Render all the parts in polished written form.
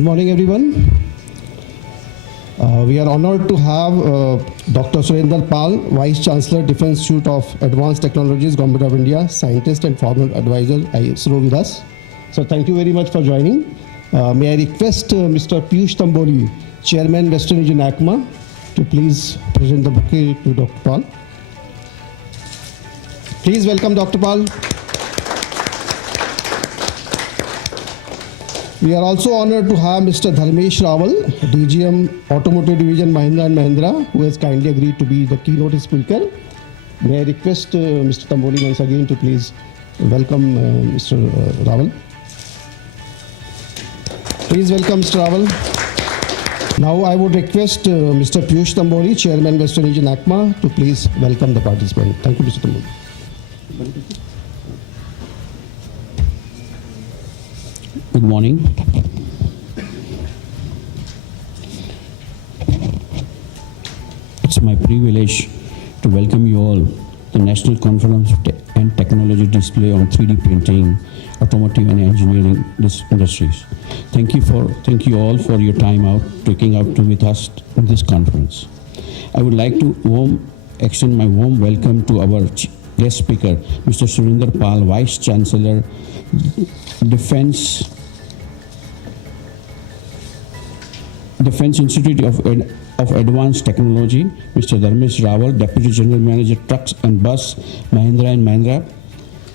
Good morning, everyone. We are honored to have Dr. Surinder Pal, Vice Chancellor, Defence Institute of Advanced Technologies, Government of India, scientist and former advisor, ISRO with us. So thank you very much for joining. May I request Mr. Piyush Tamboli, Chairman, Western Region ACMA, to please present the bouquet to Dr. Pal. Please welcome Dr. Pal. We are also honored to have Mr. Dharmesh Rawal, DGM Automotive Division Mahindra & Mahindra, who has kindly agreed to be the keynote speaker. May I request Mr. Tamboli once again to please welcome Mr. Rawal. Please welcome Mr. Rawal. Now I would request Mr. Piyush Tamboli, Chairman, Western Region ACMA, to please welcome the participant. Thank you, Mr. Tamboli. Good morning. It's my privilege to welcome you all to the National Conference and Technology Display on 3D Printing, Automotive and Engineering Industries. Thank you all for your time out, taking out with us in this conference. I would like to extend my warm welcome to our guest speaker, Mr. Surinder Pal, Vice Chancellor, Defence Institute of Advanced Technology, Mr. Dharmesh Rawal, Deputy General Manager, Trucks and Bus, Mahindra & Mahindra,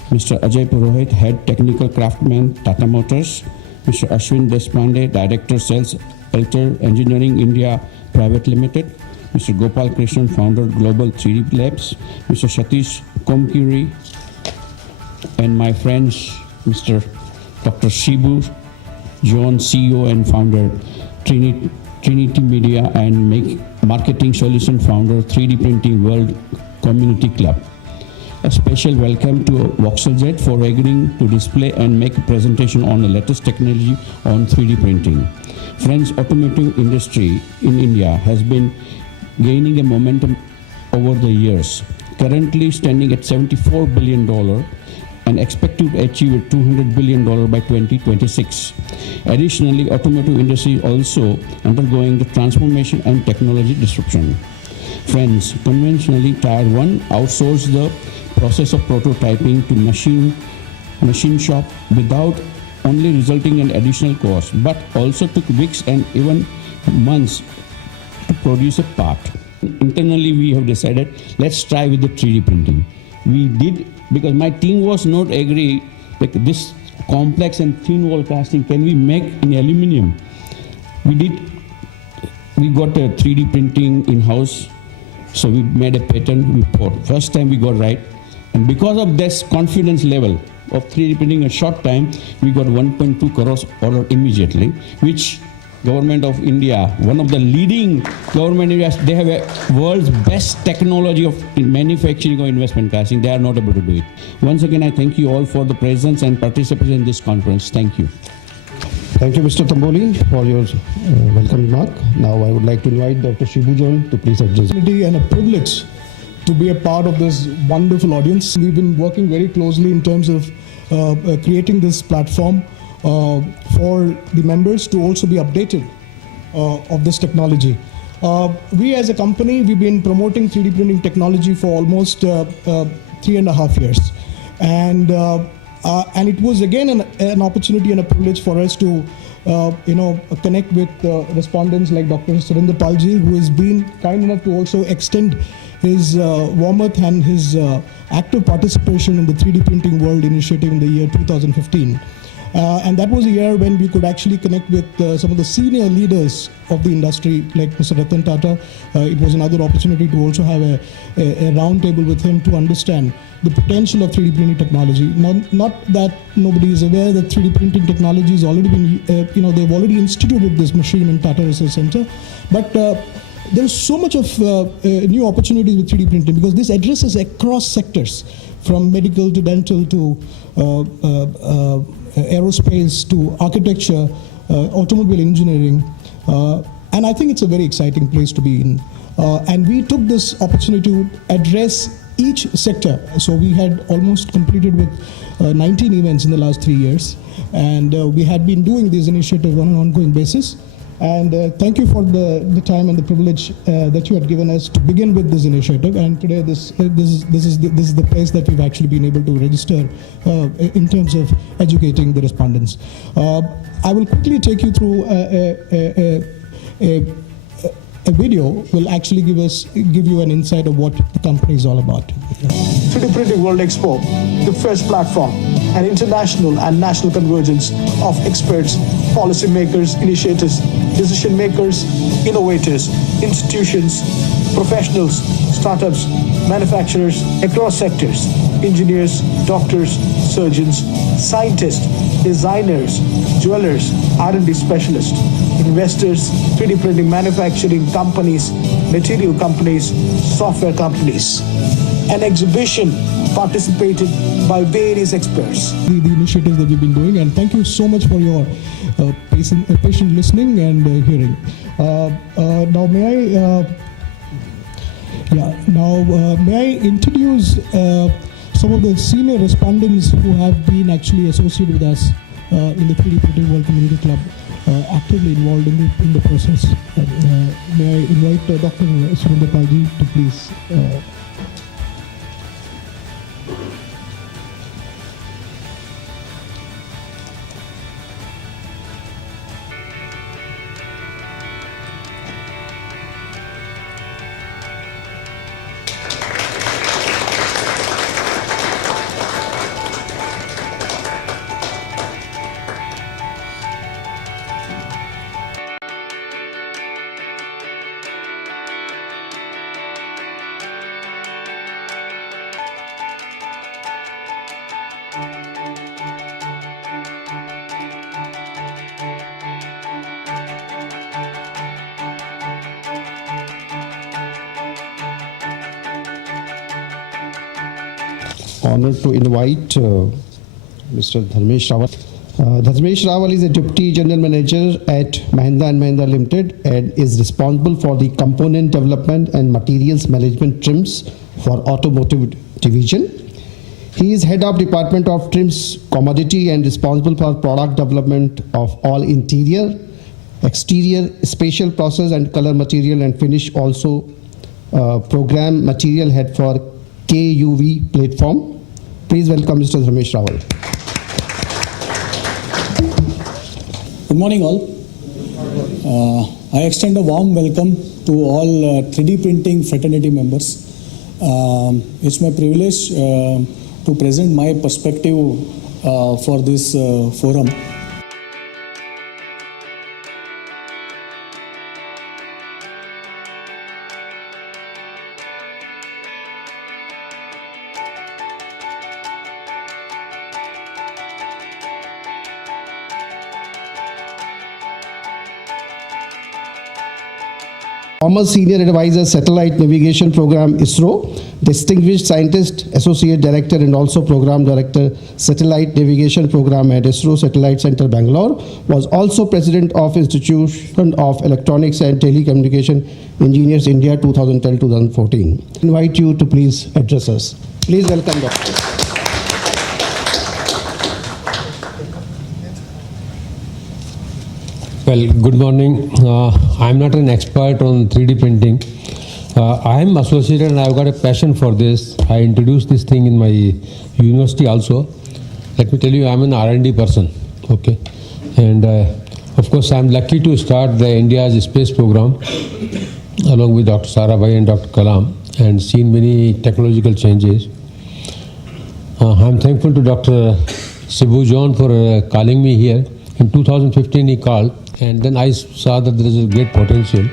Mr. Ajay Purohit, Head Technical Craftsman, Tata Motors, Mr. Ashwin Deshpande, Director Sales, Alter Engineering India Private Limited, Mr. Gopal Krishnan, Founder, Global 3D Labs, Mr. Satish Komkiri, and my friends, Mr. Dr. Shibu John, CEO and Founder, Trinity Media and Marketing Solution Founder, 3D Printing World Community Club. A special welcome to VoxelZ for agreeing to display and make a presentation on the latest technology on 3D printing. Friends, automotive industry in India has been gaining a momentum over the years, currently standing at $74 billion and expected to achieve $200 billion by 2026. Additionally, automotive industry is also undergoing the transformation and technology disruption. Friends, conventionally Tier 1 outsourced the process of prototyping to machine shop without only resulting in additional cost, but also took weeks and even months to produce a part. Internally, we have decided, let's try with the 3D printing. We did, because my team was not agree, like this complex and thin wall casting, can we make in aluminum? We got a 3D printing in-house, so we made a patent, we bought. First time we got right, and because of this confidence level of 3D printing in a short time, we got 1.2 crores order immediately, which Government of India, one of the leading government areas, they have a world's best technology of manufacturing or investment casting. They are not able to do it. Once again, I thank you all for the presence and participation in this conference. Thank you. Thank you, Mr. Tamboli, for your welcome remark. Now I would like to invite Dr. Shibu John to please address. And a privilege to be a part of this wonderful audience. We've been working very closely in terms of creating this platform for the members to also be updated of this technology. We as a company, we've been promoting 3D printing technology for almost 3.5 years. And it was again an opportunity and a privilege for us to connect with respondents like Dr. Surinder Palji, who has been kind enough to also extend his warmth and his active participation in the 3D Printing World Initiative in the year 2015. And that was a year when we could actually connect with some of the senior leaders of the industry, like Mr. Ratan Tata. It was another opportunity to also have a roundtable with him to understand the potential of 3D printing technology. Not that nobody is aware that 3D printing technology has already been, they've already instituted this machine in Tata Research Center. But there's so much of new opportunities with 3D printing because this addresses across sectors, from medical to dental to aerospace to architecture, automobile engineering, and I think it's a very exciting place to be in. And we took this opportunity to address each sector. So we had almost completed with 19 events in the last 3 years. And we had been doing this initiative on an ongoing basis. And thank you for the time and the privilege that you had given us to begin with this initiative. And today, this is the place that we've actually been able to register in terms of educating the respondents. I will quickly take you through a video will actually give you an insight of what the company is all about. 3D Printing World Expo, the first platform, an international and national convergence of experts, policymakers, initiators, decision makers, innovators, institutions, professionals, startups, manufacturers across sectors, engineers, doctors, surgeons, scientists, designers, jewelers, R&D specialists, investors, 3D printing manufacturing companies, material companies, software companies. An exhibition participated by various experts. The initiatives that we've been doing, and thank you so much for your patient listening and hearing. Now may I introduce some of the senior respondents who have been actually associated with us in the 3D Printing World Community Club, actively involved in the process. May I invite Dr. Surendra Palji to please. Honored to invite Mr. Dharmesh Rawal. Dharmesh Rawal is a Deputy General Manager at Mahindra & Mahindra Limited and is responsible for the component development and materials management trims for Automotive Division. He is Head of Department of Trims Commodity and responsible for product development of all interior, exterior, special process and color material and finish, also program material head for KUV platform. Please welcome Mr. Dharmesh Rawal. Good morning all. I extend a warm welcome to all 3D printing fraternity members. It's my privilege to present my perspective for this forum. Former Senior Advisor, Satellite Navigation Program, ISRO, Distinguished Scientist, Associate Director and also Program Director, Satellite Navigation Program at ISRO Satellite Center, Bangalore, was also President of Institution of Electronics and Telecommunication Engineers, India, 2010-2014. Invite you to please address us. Please welcome Dr. Well, good morning. I'm not an expert on 3D printing. I am associated and I've got a passion for this. I introduced this thing in my university also. Let me tell you, I'm an R&D person, okay? And of course, I'm lucky to start the India's space program along with Dr. Sarabhai and Dr. Kalam and seen many technological changes. I'm thankful to Dr. Sibu John for calling me here. In 2015, he called. And then I saw that there is a great potential.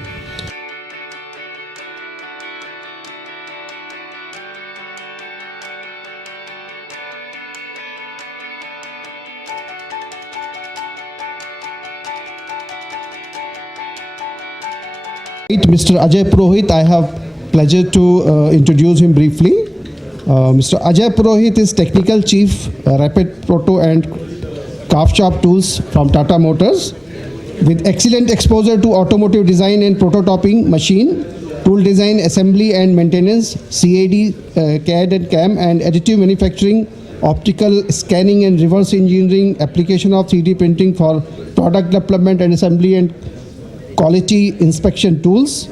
Mr. Ajay Purohit, I have pleasure to introduce him briefly. Mr. Ajay Purohit is Technical Chief, Rapid Proto and Craft Shop Tools from Tata Motors. With excellent exposure to automotive design and prototyping, machine, tool design, assembly and maintenance, CAD, CAD and CAM, and additive manufacturing, optical scanning and reverse engineering, application of 3D printing for product development and assembly and quality inspection tools.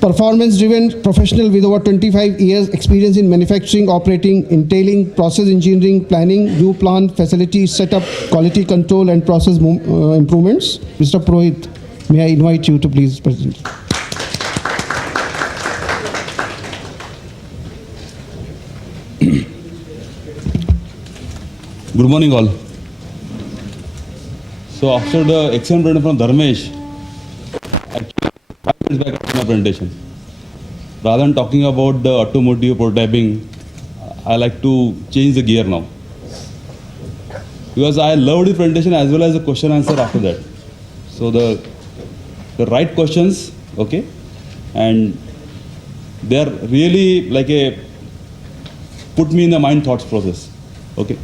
Performance-driven professional with over 25 years experience in manufacturing, operating, entailing process engineering, planning, new plant facility setup, quality control and process improvements. Mr. Purohit, may I invite you to please present. Good morning all. So after the excellent presentation from Dharmesh, actually 5 minutes back after my presentation, rather than talking about the automotive prototyping, I like to change the gear now. Because I loved the presentation as well as the question answer after that. So the right questions, okay, and they are really like a put me in the mind thoughts process, okay.